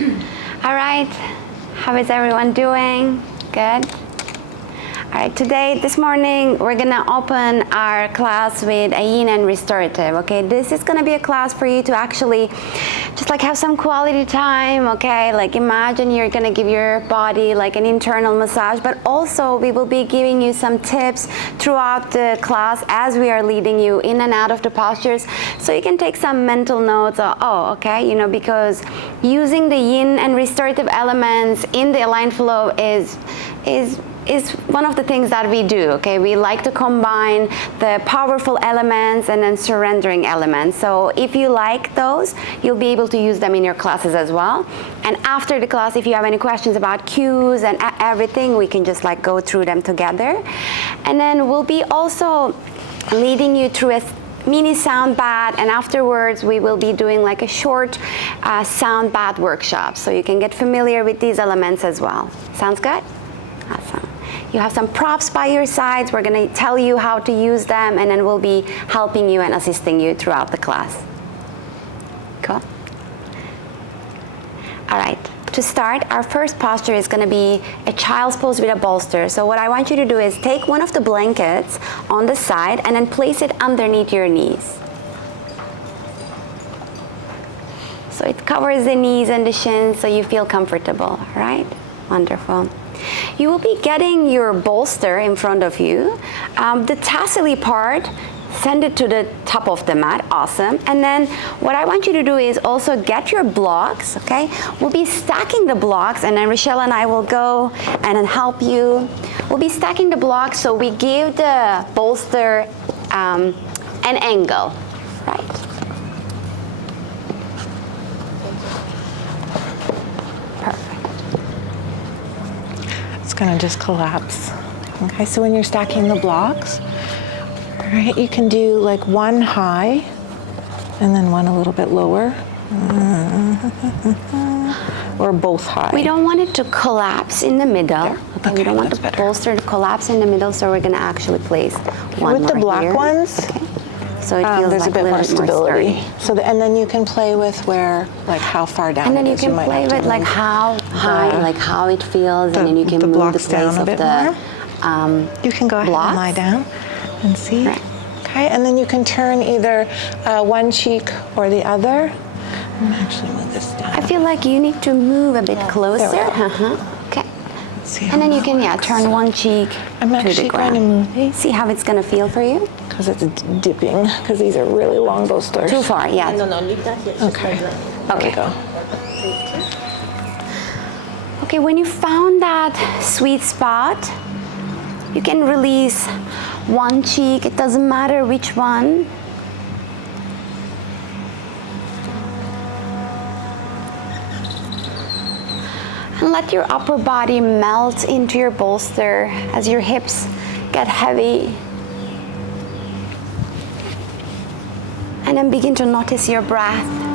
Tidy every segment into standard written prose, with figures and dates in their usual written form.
All right, how is everyone doing? Good? All right, this morning, we're gonna open our class with a Yin and Restorative, okay? This is gonna be a class for you to actually just like have some quality time, okay? Like imagine you're gonna give your body like an internal massage, but also we will be giving you some tips throughout the class as we are leading you in and out of the postures. So you can take some mental notes, okay, you know, because using the Yin and Restorative elements in the aligned flow is one of the things that we do, okay? We like to combine the powerful elements and then surrendering elements. So if you like those, you'll be able to use them in your classes as well. And after the class, if you have any questions about cues and everything, we can just like go through them together. And then we'll be also leading you through a mini sound bath, and afterwards we will be doing like a short sound bath workshop. So you can get familiar with these elements as well. Sounds good? Awesome. You have some props by your sides. We're going to tell you how to use them, and then we'll be helping you and assisting you throughout the class. Cool? All right. To start, our first posture is going to be a child's pose with a bolster. So what I want you to do is take one of the blankets on the side and then place it underneath your knees. So it covers the knees and the shins so you feel comfortable, all right? Wonderful. You will be getting your bolster in front of you. The tassel part, send it to the top of the mat, awesome. And then what I want you to do is also get your blocks, okay? We'll be stacking the blocks, and then Richelle and I will go and then help you. We'll be stacking the blocks so we give the bolster an angle, right? Going to just collapse. Okay, so when you're stacking the blocks, all right, you can do like one high and then one a little bit lower, or both high. We don't want it to collapse in the middle. There. Okay, we don't want the bolster to collapse in the middle, so we're going to actually place one with the black here. ones. Okay. So it feels there's like a bit more stability. More and then you can play with where, like how far down. And then it you is. can play with like how high, like how it feels, and then you can move the place down a of bit the more. You can go ahead and lie down and see. Right. Okay, and then you can turn either one cheek or the other. I'm gonna actually move this down. I feel like you need to move a bit closer. Okay. And then you can turn one cheek I'm actually to the ground. going to move these. See how it's going to feel for you? Because it's dipping, because these are really long bolsters. Too far, yeah. No, leave that here. Okay. Okay. There we go. Okay, when you found that sweet spot, you can release one cheek. It doesn't matter which one. And let your upper body melt into your bolster as your hips get heavy. And then begin to notice your breath.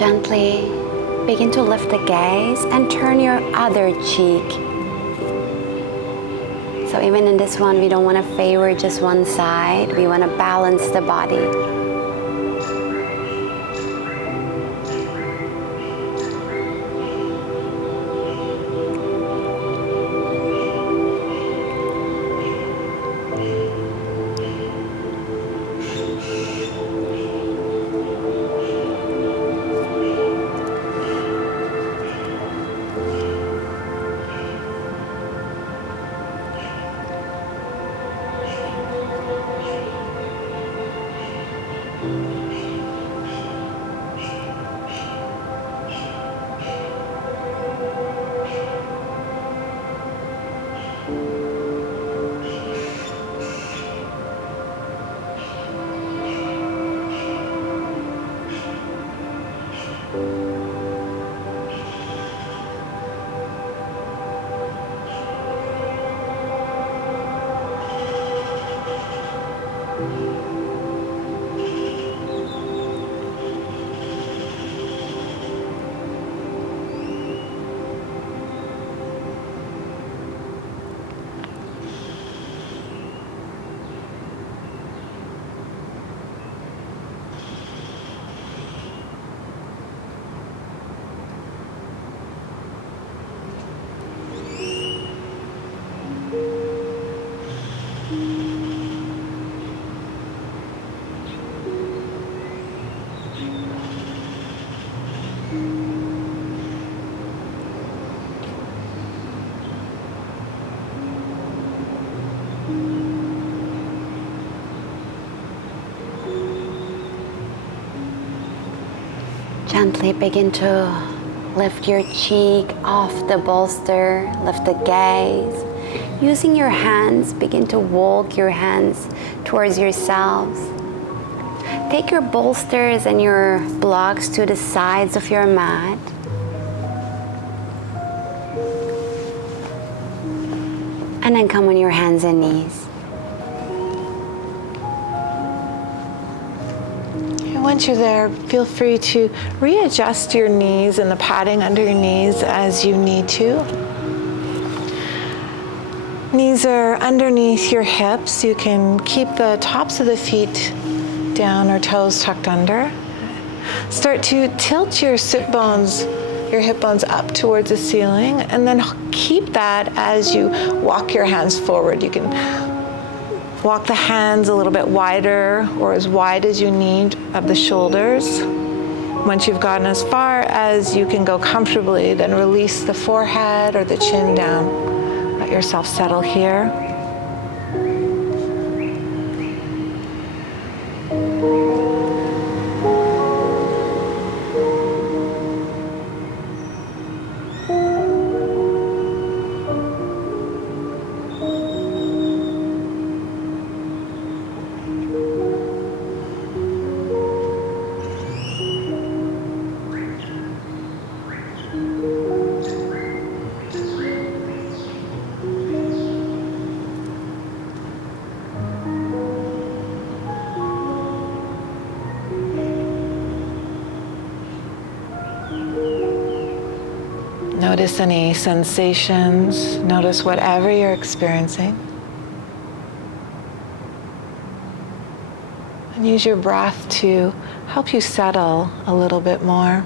Gently begin to lift the gaze and turn your other cheek. So even in this one, we don't want to favor just one side. We want to balance the body. Gently begin to lift your cheek off the bolster, lift the gaze. Using your hands, begin to walk your hands towards yourselves. Take your bolsters and your blocks to the sides of your mat. And then come on your hands and knees. Once you're there, feel free to readjust your knees and the padding under your knees as you need to. Knees are underneath your hips. You can keep the tops of the feet down or toes tucked under. Start to tilt your sit bones, your hip bones up towards the ceiling, and then keep that as you walk your hands forward. You can walk the hands a little bit wider or as wide as you need of the shoulders. Once you've gotten as far as you can go comfortably, then release the forehead or the chin down. Let yourself settle here. Notice any sensations, notice whatever you're experiencing. And use your breath to help you settle a little bit more.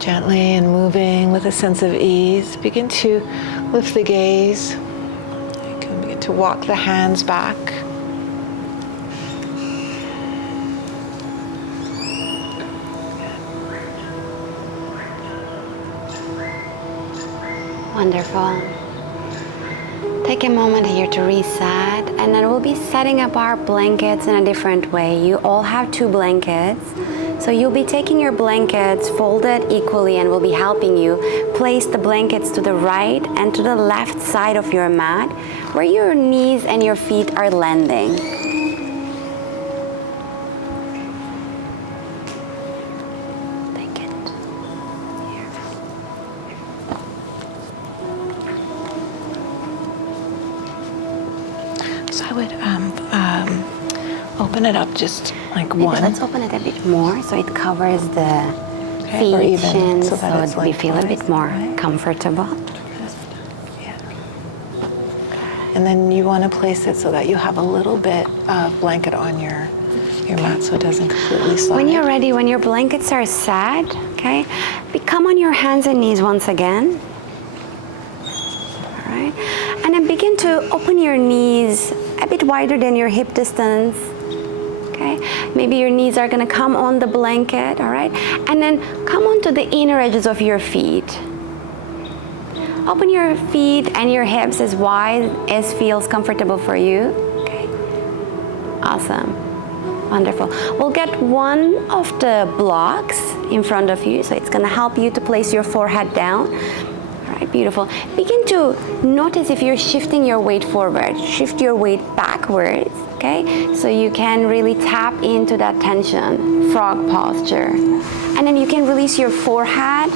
Gently and moving with a sense of ease, begin to lift the gaze. You can begin to walk the hands back. Wonderful. Take a moment here to reset, and then we'll be setting up our blankets in a different way. You all have 2 blankets. So you'll be taking your blankets folded equally, and we'll be helping you place the blankets to the right and to the left side of your mat, where your knees and your feet are landing. Take it. Here. So I would open it up just like Maybe one. let's open it a bit more so it covers the feet, or even shins, so that it's we like feel a bit more right? comfortable. Yeah. And then you want to place it so that you have a little bit of blanket on your mat so it doesn't completely slide. When you're ready, when your blankets are set, okay, come on your hands and knees once again. All right. And then begin to open your knees a bit wider than your hip distance. Okay. Maybe your knees are going to come on the blanket, all right? And then come onto the inner edges of your feet. Open your feet and your hips as wide as feels comfortable for you. Okay. Awesome. Wonderful. We'll get one of the blocks in front of you, so it's going to help you to place your forehead down. All right, beautiful. Begin to notice if you're shifting your weight forward. Shift your weight backwards, okay? So you can really tap into that tension, frog posture. And then you can release your forehead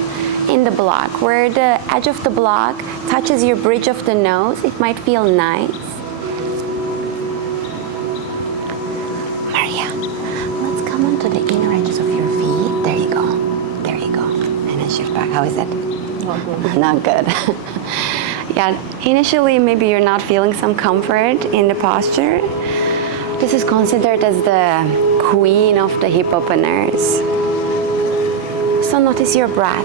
in the block, where the edge of the block touches your bridge of the nose. It might feel nice. Maria, let's come onto the inner edges of your feet. There you go. There you go. And then shift back. How is it? Not good. Yeah, initially maybe you're not feeling some comfort in the posture. This is considered as the queen of the hip openers. So notice your breath.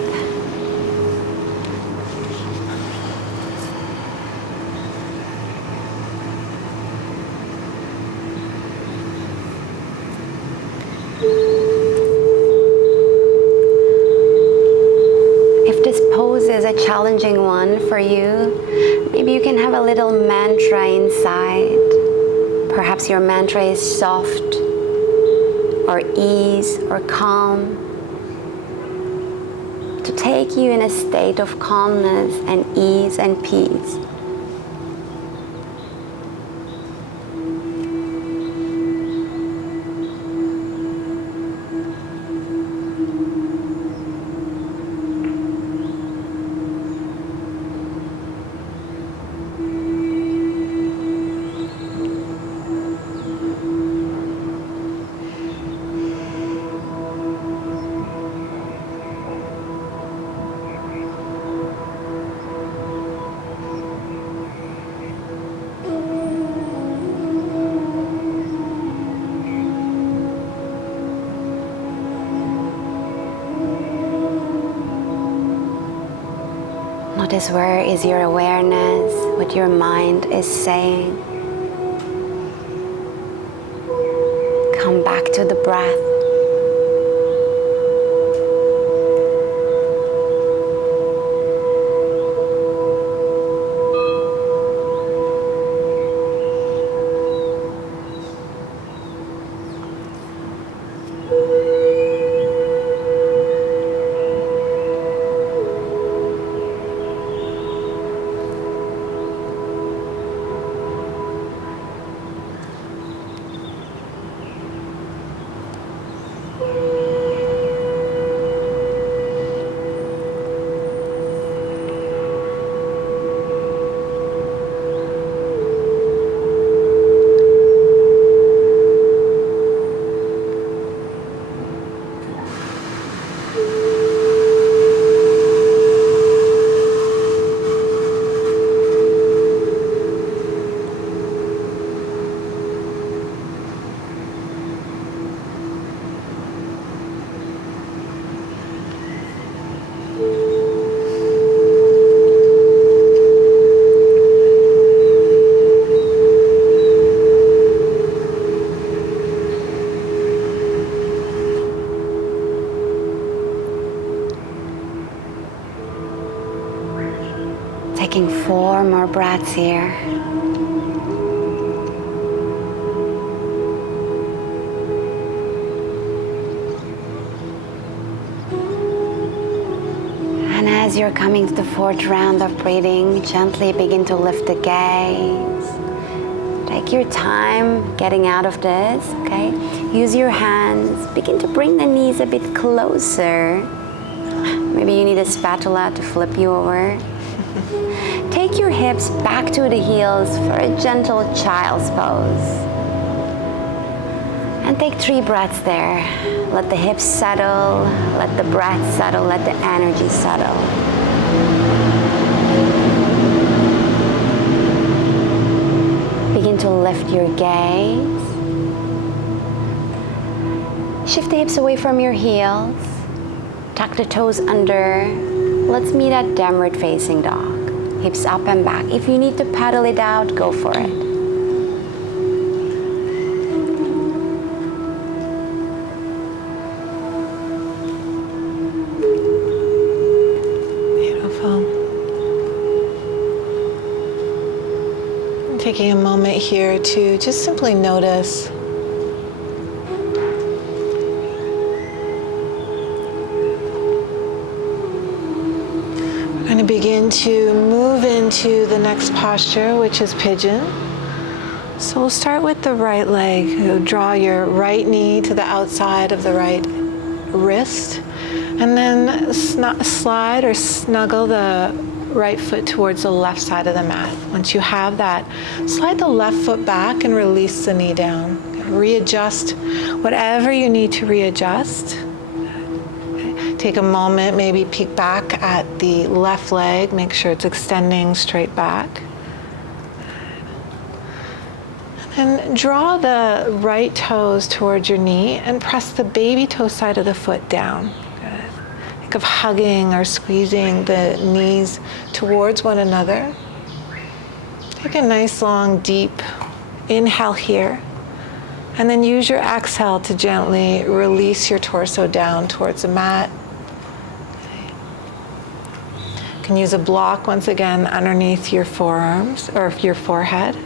Is a challenging one for you, maybe you can have a little mantra inside. Perhaps your mantra is soft or ease or calm, to take you in a state of calmness and ease and peace. Notice where is your awareness, what your mind is saying. Come back to the breath. Taking 4 more breaths here. And as you're coming to the 4th round of breathing, gently begin to lift the gaze. Take your time getting out of this, okay? Use your hands. Begin to bring the knees a bit closer. Maybe you need a spatula to flip you over. Take your hips back to the heels for a gentle child's pose. And take 3 breaths there. Let the hips settle, let the breath settle, let the energy settle. Begin to lift your gaze. Shift the hips away from your heels. Tuck the toes under. Let's meet at downward facing dog. Hips up and back. If you need to paddle it out, go for it. Beautiful. Taking a moment here to just simply notice. We're going to begin to move into the next posture, which is pigeon. So we'll start with the right leg. You'll draw your right knee to the outside of the right wrist, and then slide or snuggle the right foot towards the left side of the mat. Once you have that, slide the left foot back and release the knee down. Readjust whatever you need to readjust. Take a moment, maybe peek back at the left leg, make sure it's extending straight back. And draw the right toes towards your knee and press the baby toe side of the foot down. Good. Think of hugging or squeezing the knees towards one another. Take a nice long deep inhale here. And then use your exhale to gently release your torso down towards the mat. You can use a block once again underneath your forearms or your forehead.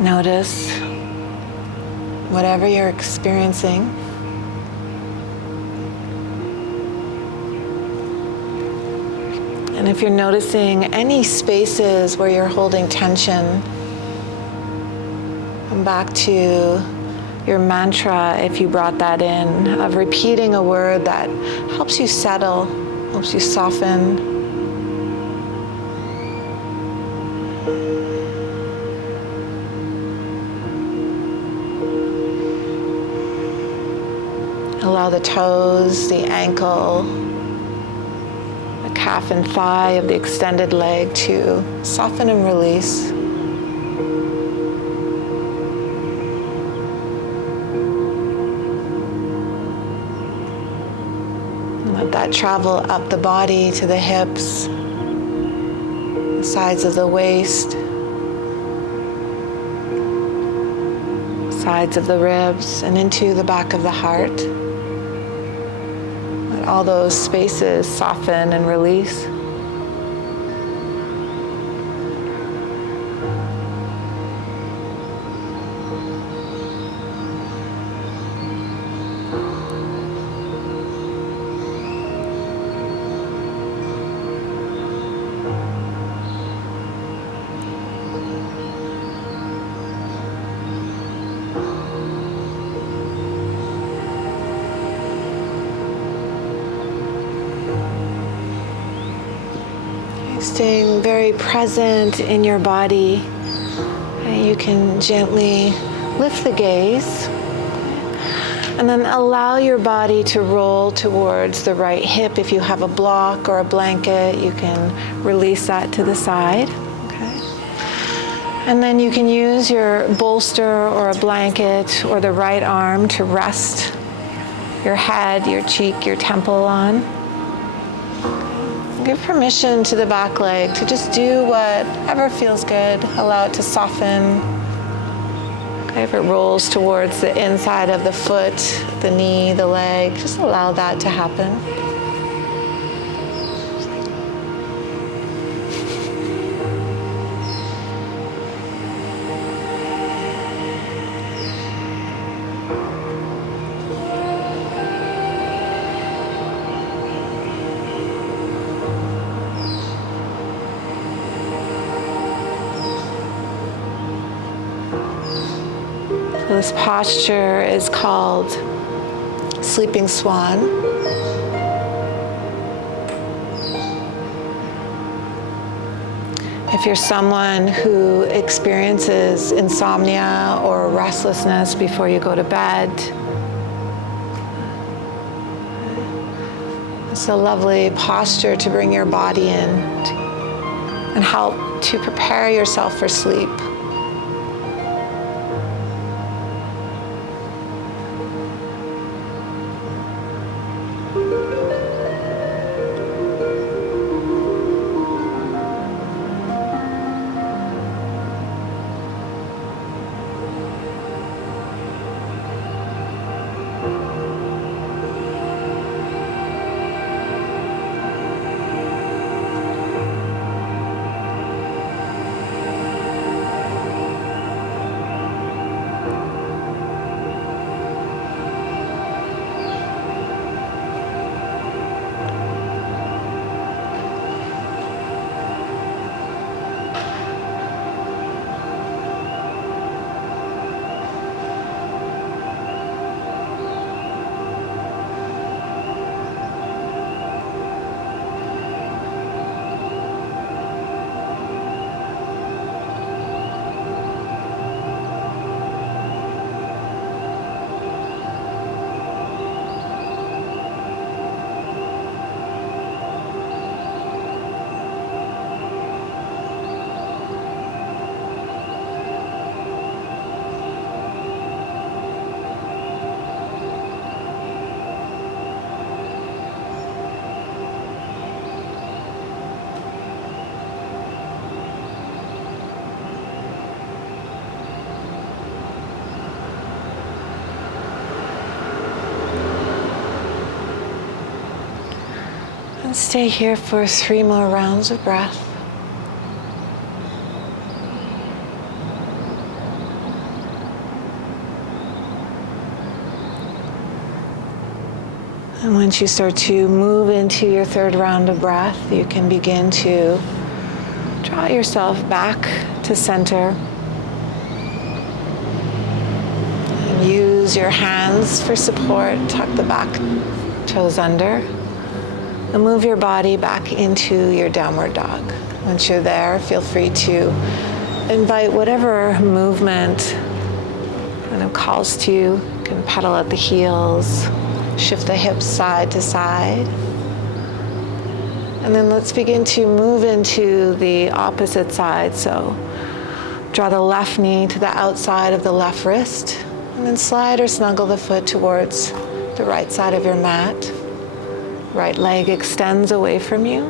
Notice whatever you're experiencing. And if you're noticing any spaces where you're holding tension, come back to your mantra, if you brought that in, of repeating a word that helps you settle, helps you soften. Allow the toes, the ankle, the calf and thigh of the extended leg to soften and release. And let that travel up the body to the hips, the sides of the waist, sides of the ribs, and into the back of the heart. All those spaces soften and release. Staying very present in your body. And you can gently lift the gaze. And then allow your body to roll towards the right hip. If you have a block or a blanket, you can release that to the side. Okay. And then you can use your bolster or a blanket or the right arm to rest your head, your cheek, your temple on. Give permission to the back leg to just do whatever feels good. Allow it to soften. Okay, if it rolls towards the inside of the foot, the knee, the leg, just allow that to happen. This posture is called Sleeping Swan. If you're someone who experiences insomnia or restlessness before you go to bed, it's a lovely posture to bring your body in and help to prepare yourself for sleep. And stay here for 3 more rounds of breath. And once you start to move into your 3rd round of breath, you can begin to draw yourself back to center. And use your hands for support. Tuck the back toes under. And move your body back into your downward dog. Once you're there, feel free to invite whatever movement kind of calls to you. You can pedal at the heels, shift the hips side to side. And then let's begin to move into the opposite side. So draw the left knee to the outside of the left wrist, and then slide or snuggle the foot towards the right side of your mat. Right leg extends away from you.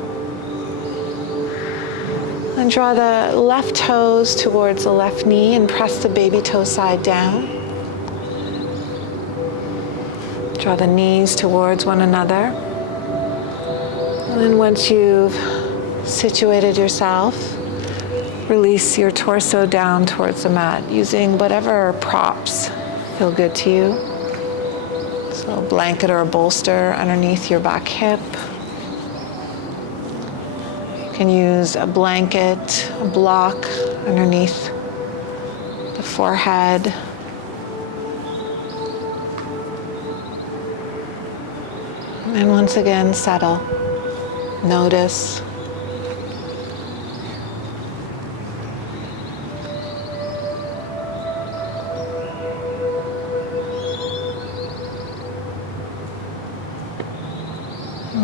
And draw the left toes towards the left knee and press the baby toe side down. Draw the knees towards one another. And then once you've situated yourself, release your torso down towards the mat using whatever props feel good to you. So a blanket or a bolster underneath your back hip. You can use a blanket, a block underneath the forehead. And once again, settle. Notice.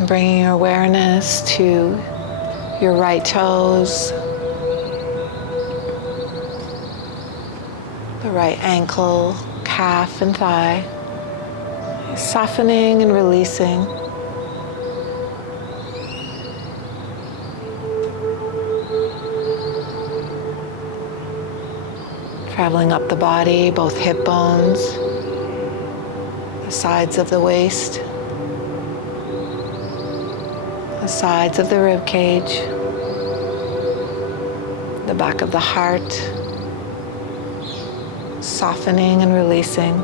bringing your awareness to your right toes, the right ankle, calf, and thigh. Softening and releasing. Traveling up the body, both hip bones, the sides of the waist, the sides of the rib cage, the back of the heart, softening and releasing.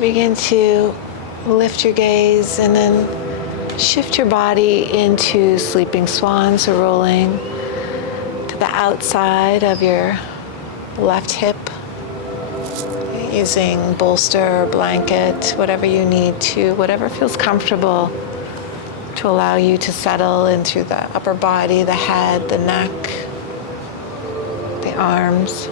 Begin to lift your gaze and then shift your body into sleeping swan, so rolling to the outside of your left hip, using bolster or blanket, whatever you need to, whatever feels comfortable to allow you to settle into the upper body, the head, the neck, the arms.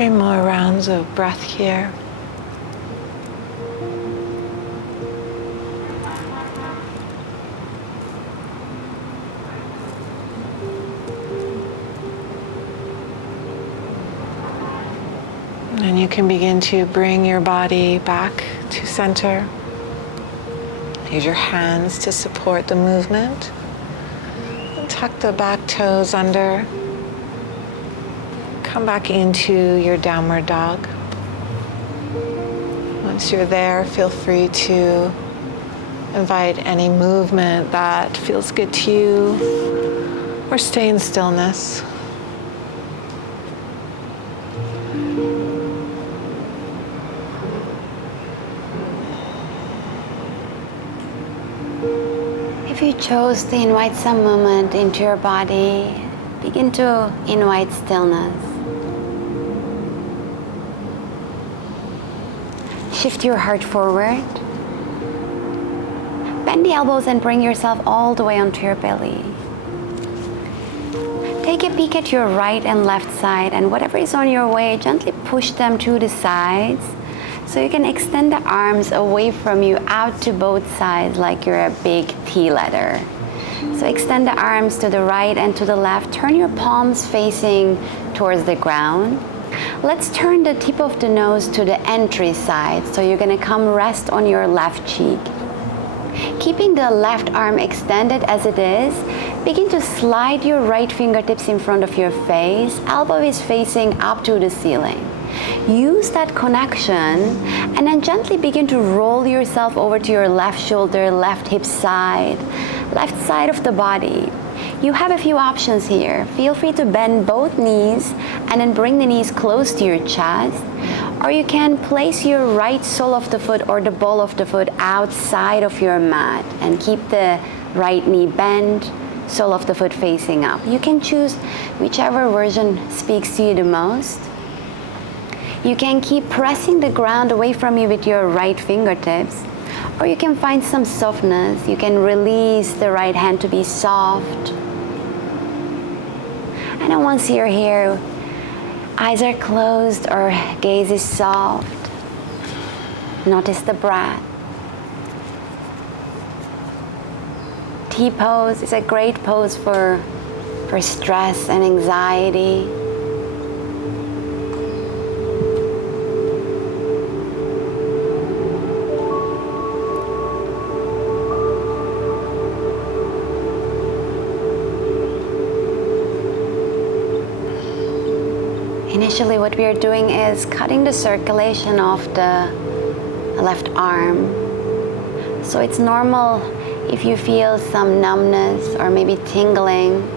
3 more rounds of breath here. And you can begin to bring your body back to center. Use your hands to support the movement. And tuck the back toes under. Come back into your downward dog. Once you're there, feel free to invite any movement that feels good to you, or stay in stillness. If you chose to invite some movement into your body, begin to invite stillness. Shift your heart forward. Bend the elbows and bring yourself all the way onto your belly. Take a peek at your right and left side, and whatever is on your way, gently push them to the sides so you can extend the arms away from you out to both sides like you're a big T letter. So extend the arms to the right and to the left. Turn your palms facing towards the ground. Let's turn the tip of the nose to the entry side. So you're gonna come rest on your left cheek. Keeping the left arm extended as it is, begin to slide your right fingertips in front of your face. Elbow is facing up to the ceiling. Use that connection and then gently begin to roll yourself over to your left shoulder, left hip side, left side of the body. You have a few options here. Feel free to bend both knees and then bring the knees close to your chest. Or you can place your right sole of the foot or the ball of the foot outside of your mat and keep the right knee bent, sole of the foot facing up. You can choose whichever version speaks to you the most. You can keep pressing the ground away from you with your right fingertips, or you can find some softness. You can release the right hand to be soft. And then once you're here, eyes are closed or gaze is soft. Notice the breath. T pose is a great pose for stress and anxiety. Initially, what we are doing is cutting the circulation of the left arm. So it's normal if you feel some numbness or maybe tingling.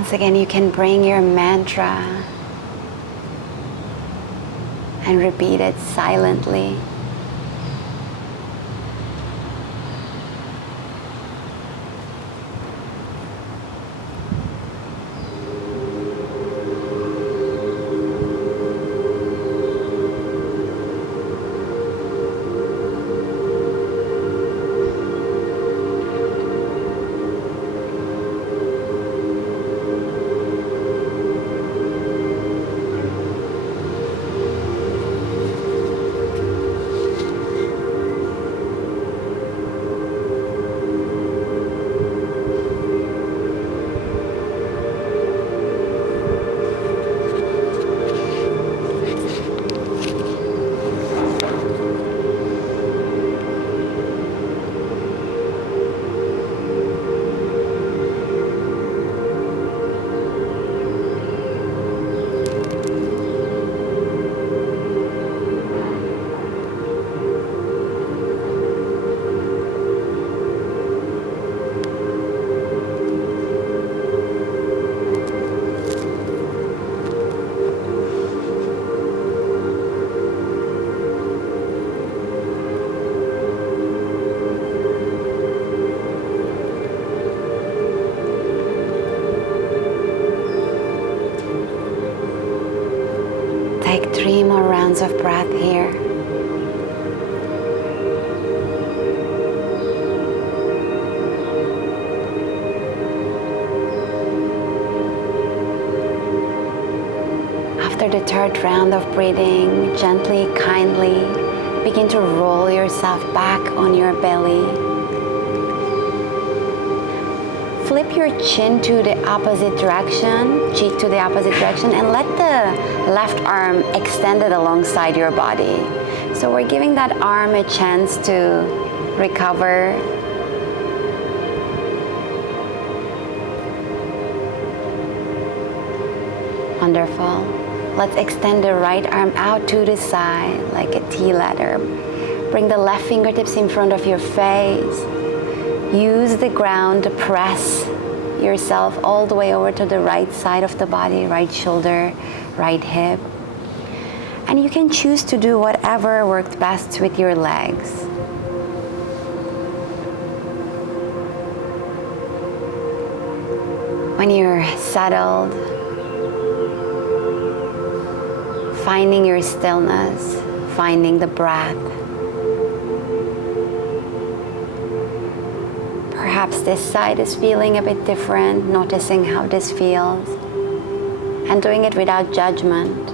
Once again, you can bring your mantra and repeat it silently. Take 3 more rounds of breath here. After the 3rd round of breathing, gently, kindly, begin to roll yourself back on your belly. Flip your chin to the opposite direction, cheek to the opposite direction, and let the left arm extend it alongside your body. So we're giving that arm a chance to recover. Wonderful. Let's extend the right arm out to the side like a T letter. Bring the left fingertips in front of your face. Use the ground to press yourself all the way over to the right side of the body, right shoulder, right hip. And you can choose to do whatever worked best with your legs. When you're settled, finding your stillness, finding the breath. Perhaps this side is feeling a bit different, noticing how this feels, and doing it without judgment.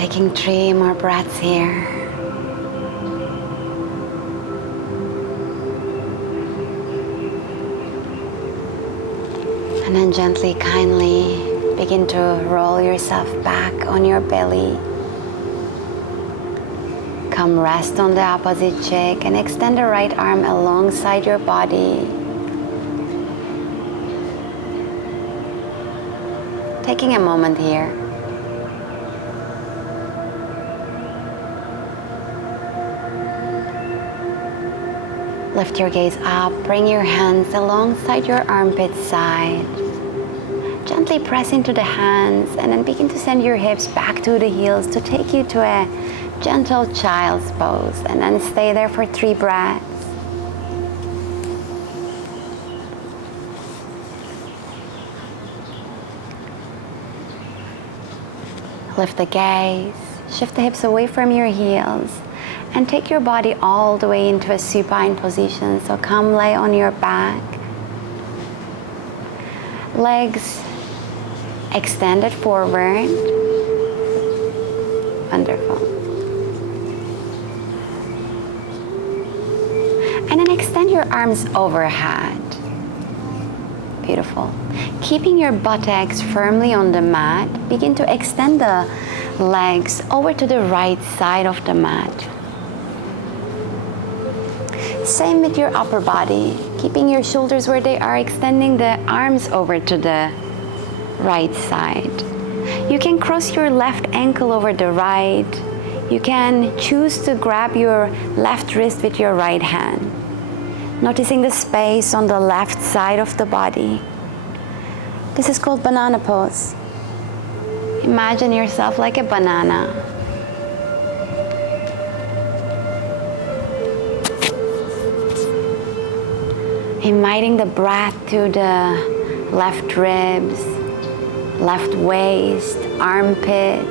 Taking 3 more breaths here. And then gently, kindly begin to roll yourself back on your belly. Come rest on the opposite cheek and extend the right arm alongside your body. Taking a moment here. Lift your gaze up, bring your hands alongside your armpit side. Gently press into the hands and then begin to send your hips back to the heels to take you to a gentle child's pose, and then stay there for 3 breaths. Lift the gaze, shift the hips away from your heels, and take your body all the way into a supine position. So come lay on your back. Legs extended forward. Wonderful. And then extend your arms overhead. Beautiful. Keeping your buttocks firmly on the mat, begin to extend the legs over to the right side of the mat. Same with your upper body, keeping your shoulders where they are, extending the arms over to the right side. You can cross your left ankle over the right. You can choose to grab your left wrist with your right hand, noticing the space on the left side of the body. This is called banana pose. Imagine yourself like a banana. Inviting the breath to the left ribs, left waist, armpit.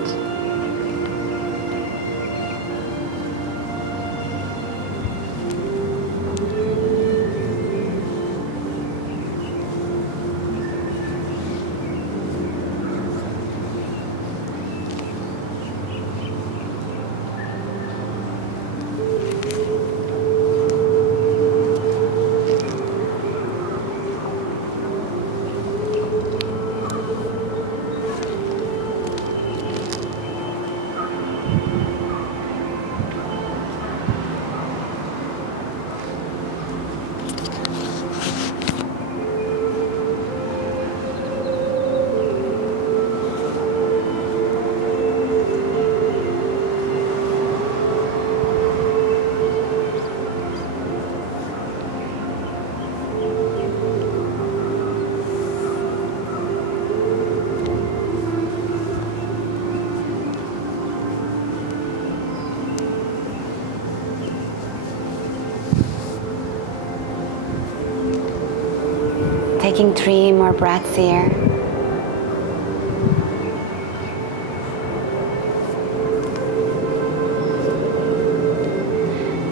Taking 3 more breaths here.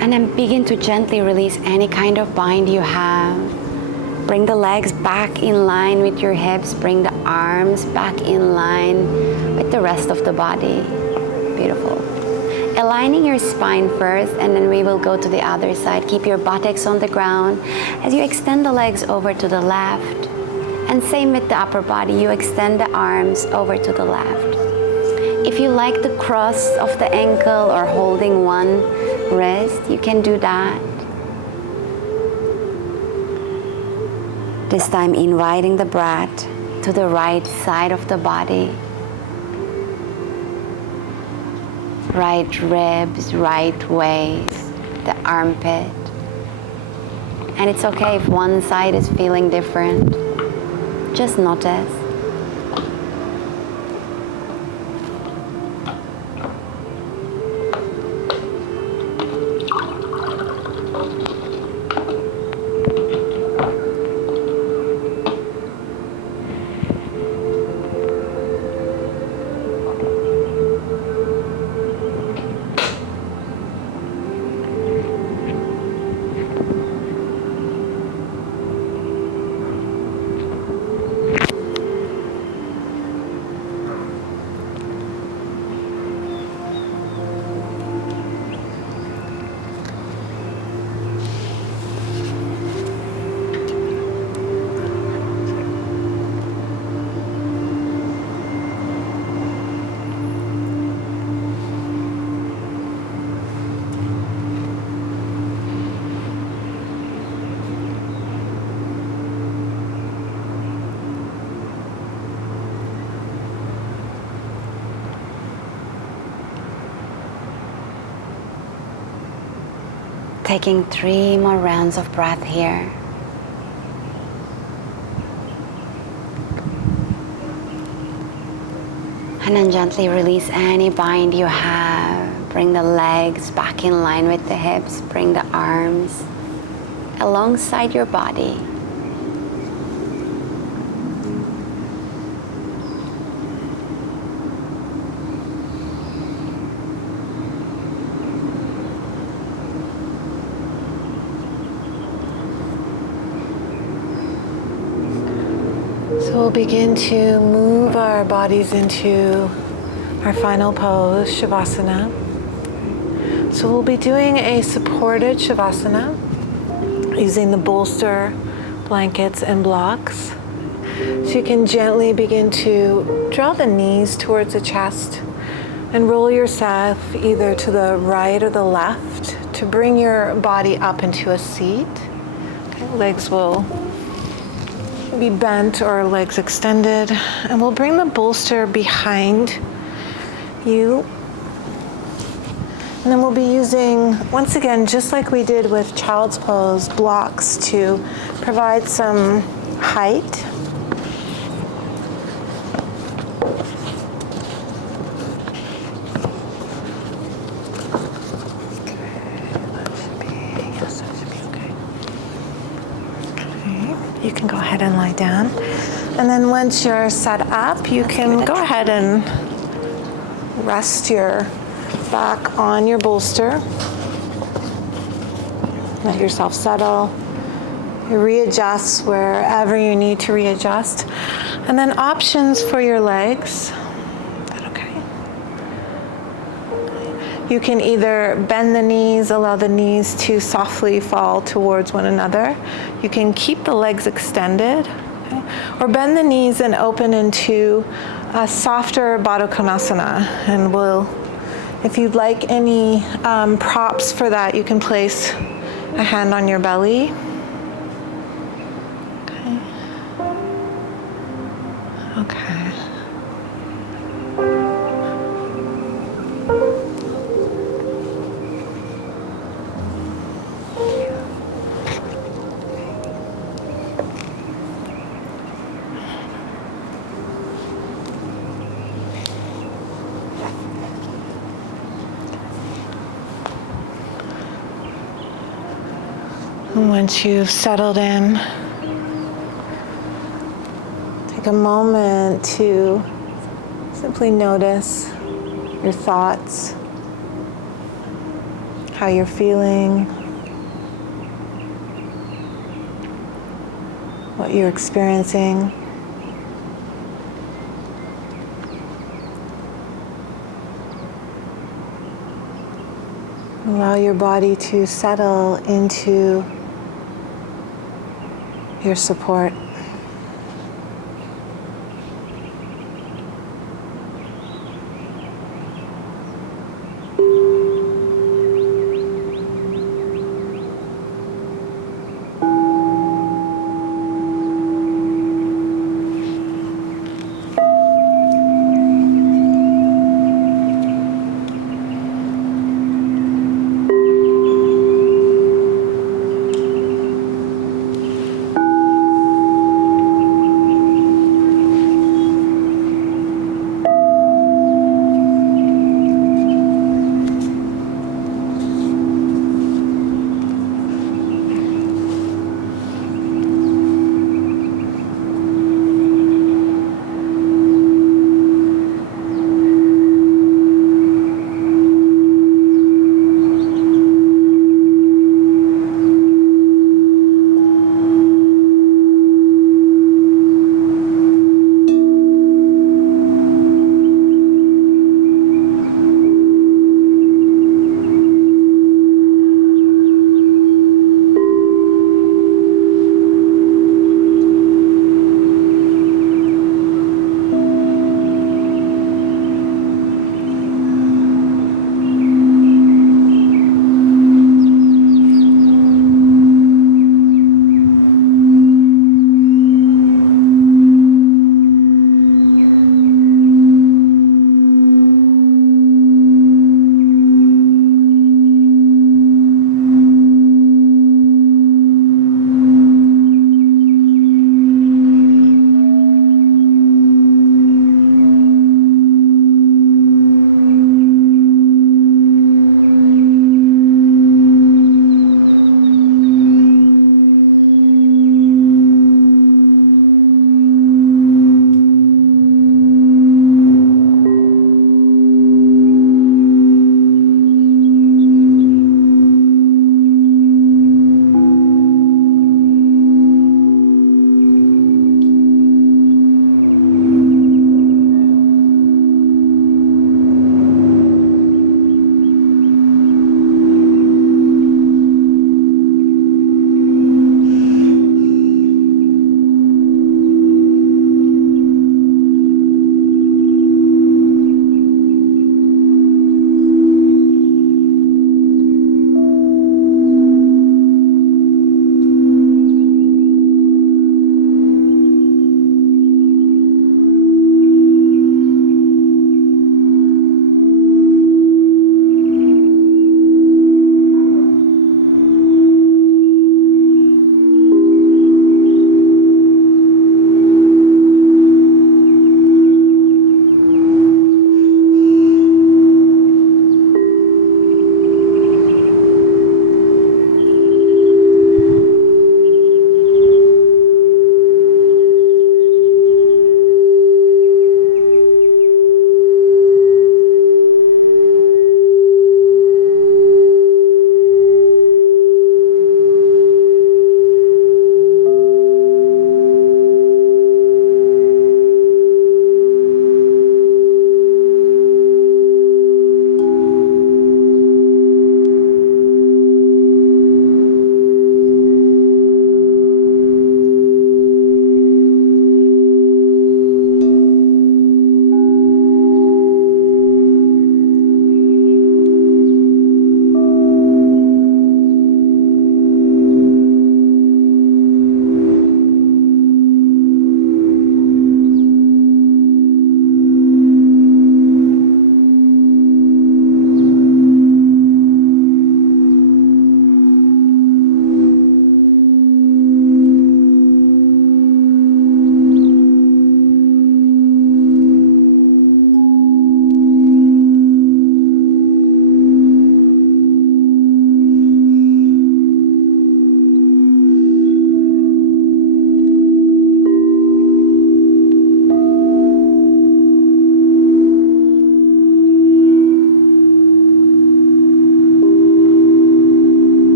And then begin to gently release any kind of bind you have. Bring the legs back in line with your hips. Bring the arms back in line with the rest of the body. Beautiful. Aligning your spine first, and then we will go to the other side. Keep your buttocks on the ground as you extend the legs over to the left. And same with the upper body, you extend the arms over to the left. If you like the cross of the ankle or holding one wrist, you can do that. This time inviting the breath to the right side of the body. Right ribs, right waist, the armpit. And it's okay if one side is feeling different. Just notice. Taking 3 more rounds of breath here. And then gently release any bind you have. Bring the legs back in line with the hips. Bring the arms alongside your body. So we'll begin to move our bodies into our final pose, Shavasana. So we'll be doing a supported Shavasana using the bolster, blankets, and blocks. So you can gently begin to draw the knees towards the chest and roll yourself either to the right or the left to bring your body up into a seat. Okay, legs will be bent or legs extended, and we'll bring the bolster behind you. And then we'll be using, once again, just like we did with child's pose, blocks to provide some height. You can go ahead and lie down. And then once you're set up, you can go ahead and rest your back on your bolster. Let yourself settle. You readjust wherever you need to readjust. And then options for your legs. Is that okay? You can either bend the knees, allow the knees to softly fall towards one another. You can keep the legs extended, okay? Or bend the knees and open into a softer Baddha Konasana. And if you'd like any props for that, you can place a hand on your belly. Okay. Okay. Once you've settled in, take a moment to simply notice your thoughts, how you're feeling, what you're experiencing. Allow your body to settle into your support.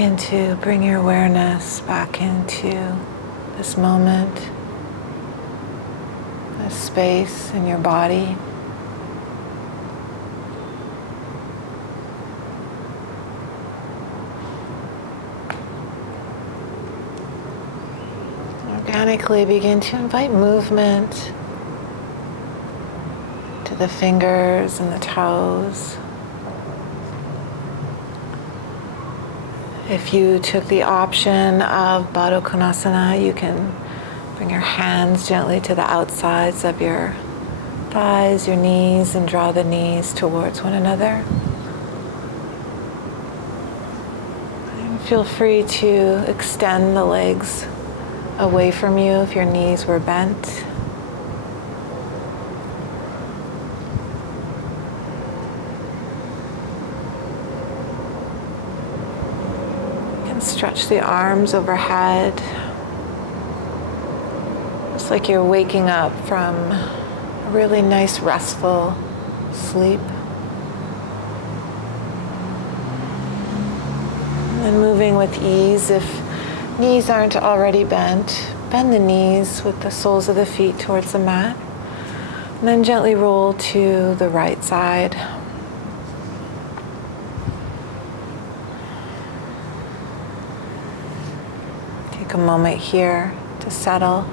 Begin to bring your awareness back into this moment, this space in your body. Organically begin to invite movement to the fingers and the toes. If you took the option of Baddha Konasana, you can bring your hands gently to the outsides of your thighs, your knees, and draw the knees towards one another. And feel free to extend the legs away from you if your knees were bent. Stretch the arms overhead. It's like you're waking up from a really nice restful sleep. And moving with ease. If knees aren't already bent, bend the knees with the soles of the feet towards the mat. And then gently roll to the right side. Take a moment here to settle.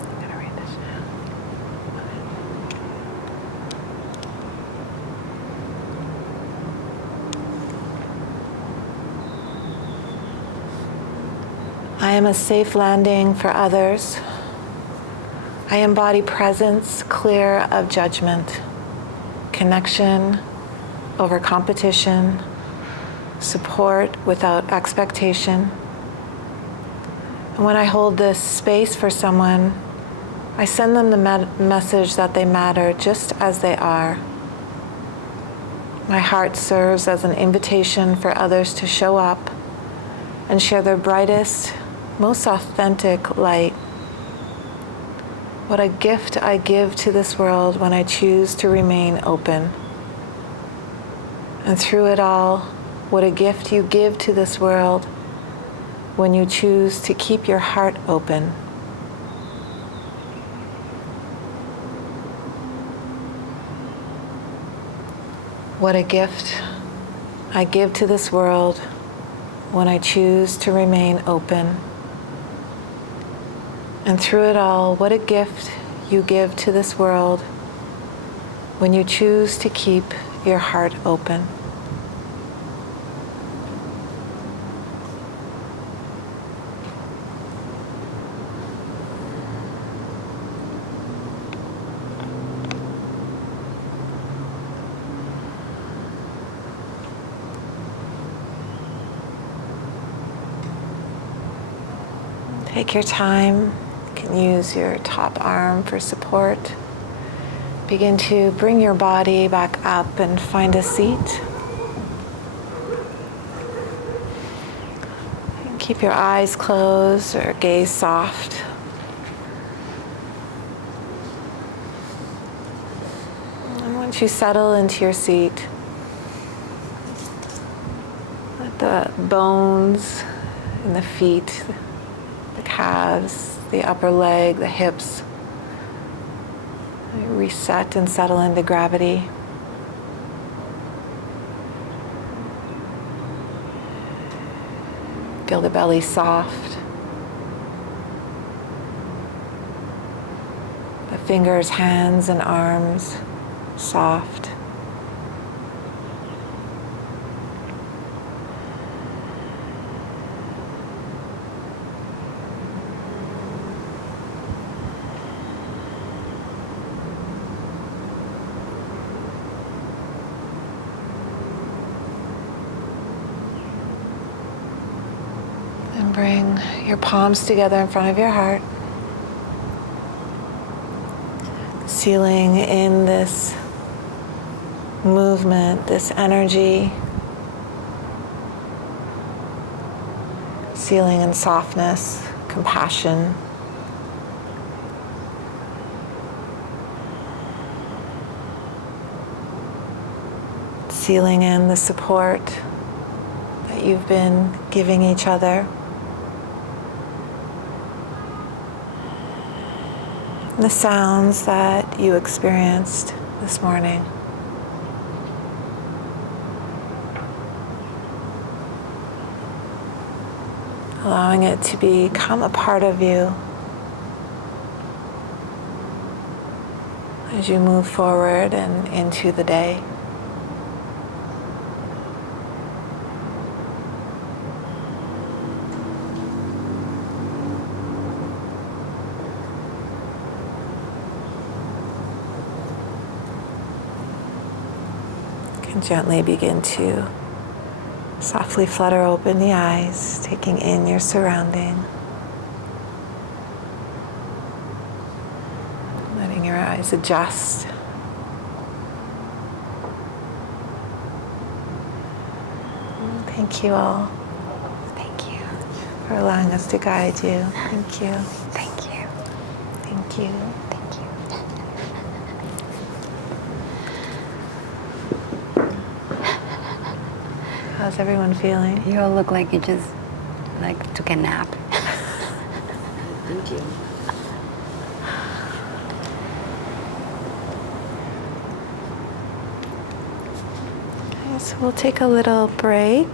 I'm going to read this now. I am a safe landing for others. I embody presence clear of judgment, connection over competition, support without expectation. And when I hold this space for someone, I send them the message that they matter just as they are. My heart serves as an invitation for others to show up and share their brightest, most authentic light. What a gift I give to this world when I choose to remain open. And through it all, what a gift you give to this world when you choose to keep your heart open. What a gift I give to this world when I choose to remain open. And through it all, what a gift you give to this world when you choose to keep your heart open. Take your time. You can use your top arm for support. Begin to bring your body back up and find a seat. And keep your eyes closed or gaze soft. And once you settle into your seat, let the bones in the feet, the calves, the upper leg, the hips, reset and settle into gravity. Feel the belly soft. The fingers, hands, and arms soft. Bring your palms together in front of your heart, sealing in this movement, this energy, sealing in softness, compassion. sealing in the support that you've been giving each other. The sounds that you experienced this morning. Allowing it to become a part of you as you move forward and into the day. You can gently begin to softly flutter open the eyes, taking in your surrounding. Letting your eyes adjust. Thank you all. Thank you. For allowing us to guide you. Thank you. Thank you. Thank you. Thank you. How's everyone feeling? You all look like you just took a nap. Thank you. Okay, so we'll take a little break.